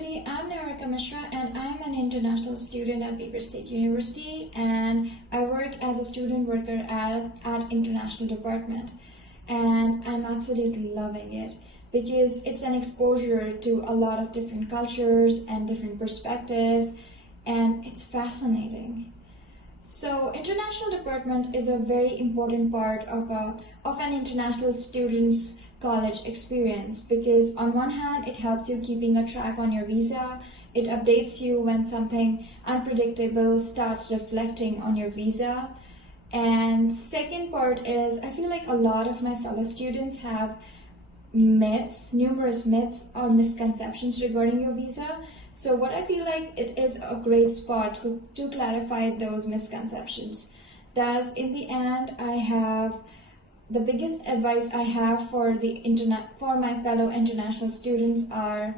everybody, I'm Niharika Mishra and I'm an international student at Weber State University, and I work as a student worker at International Department, and I'm absolutely loving it because it's an exposure to a lot of different cultures and different perspectives, and it's fascinating. So, international department is a very important part of an international student's college experience because on one hand it helps you keeping a track on your visa. It updates you when something unpredictable starts reflecting on your visa. And second part is I feel like a lot of my fellow students have numerous myths or misconceptions regarding your visa. So what I feel like it is a great spot to clarify those misconceptions. Thus, in the end, the biggest advice I have for my fellow international students are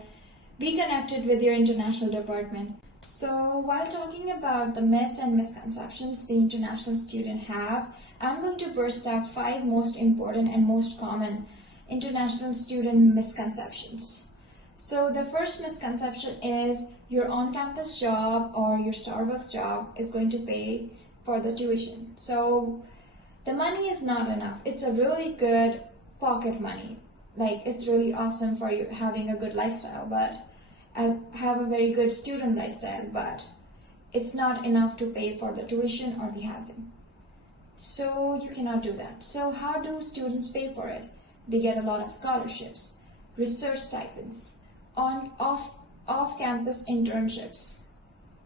be connected with your international department. So while talking about the myths and misconceptions the international student have, I'm going to burst out 5 most important and most common international student misconceptions. So the first misconception is your on-campus job or your Starbucks job is going to pay for the tuition. So the money is not enough. It's a really good pocket money. Like, it's really awesome for you having a good lifestyle, but have a very good student lifestyle, but it's not enough to pay for the tuition or the housing. So you cannot do that. So how do students pay for it? They get a lot of scholarships, research stipends, off-campus internships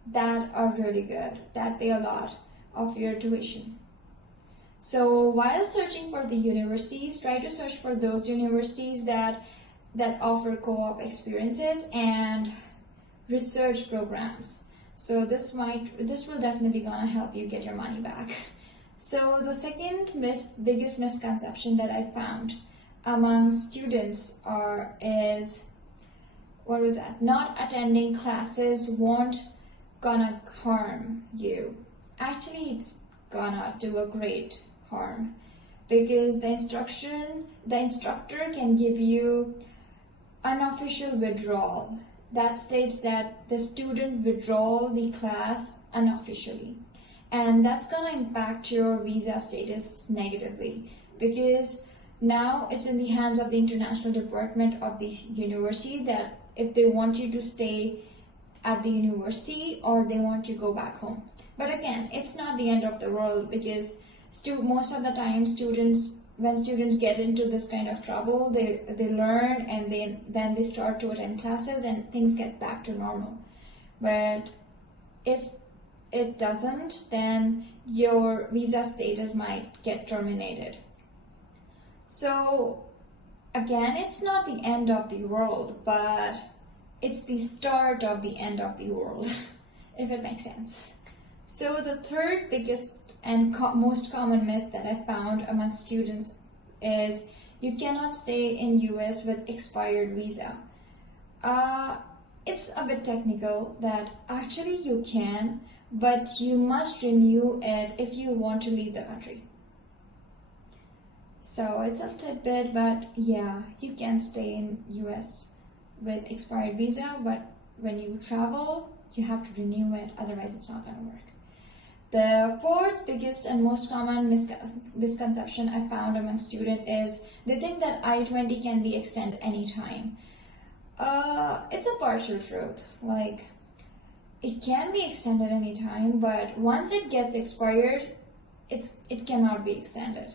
that are really good, that pay a lot of your tuition. So while searching for the universities, try to search for those universities that offer co-op experiences and research programs. So this will definitely gonna help you get your money back. So the second biggest misconception that I found among students is not attending classes won't gonna harm you. Actually, it's gonna do a great harm because the instructor can give you unofficial withdrawal that states that the student withdraw the class unofficially, and that's gonna impact your visa status negatively because now it's in the hands of the international department of the university that if they want you to stay at the university or they want you to go back home. But again, it's not the end of the world because most of the time when students get into this kind of trouble, they learn and then they start to attend classes and things get back to normal. But if it doesn't, then your visa status might get terminated. So again, it's not the end of the world, but it's the start of the end of the world, if it makes sense. So the third biggest and most common myth that I found among students is you cannot stay in US with expired visa. It's a bit technical that actually you can, but you must renew it if you want to leave the country. So it's a tidbit, but yeah, you can stay in US with expired visa, but when you travel, you have to renew it, otherwise it's not going to work. The fourth biggest and most common misconception I found among students is they think that I-20 can be extended anytime. It's a partial truth. Like, it can be extended anytime, but once it gets expired, it cannot be extended.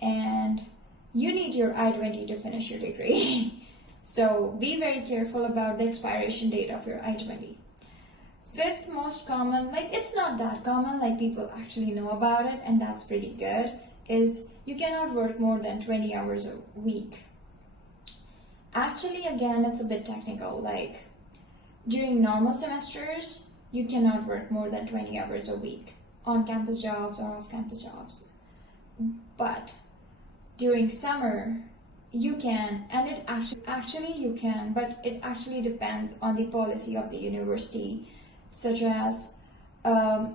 And you need your I-20 to finish your degree. So be very careful about the expiration date of your I-20. Fifth most common, like it's not that common, like people actually know about it and that's pretty good, is you cannot work more than 20 hours a week. Actually, again, it's a bit technical, like during normal semesters, you cannot work more than 20 hours a week on campus jobs or off-campus jobs. But during summer, you can, and it actually you can, but it actually depends on the policy of the university, such as a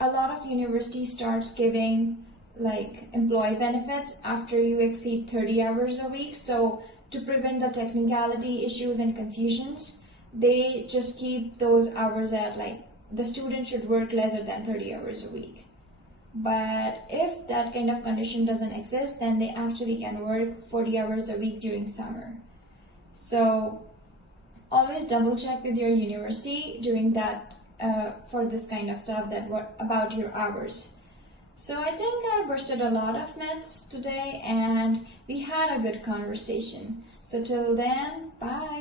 lot of universities starts giving like employee benefits after you exceed 30 hours a week. So to prevent the technicality issues and confusions, they just keep those hours at like the student should work lesser than 30 hours a week. But if that kind of condition doesn't exist, then they actually can work 40 hours a week during summer. So always double check with your university during that for this kind of stuff, that what about your hours. So I think I bursted a lot of myths today and we had a good conversation. So till then, bye.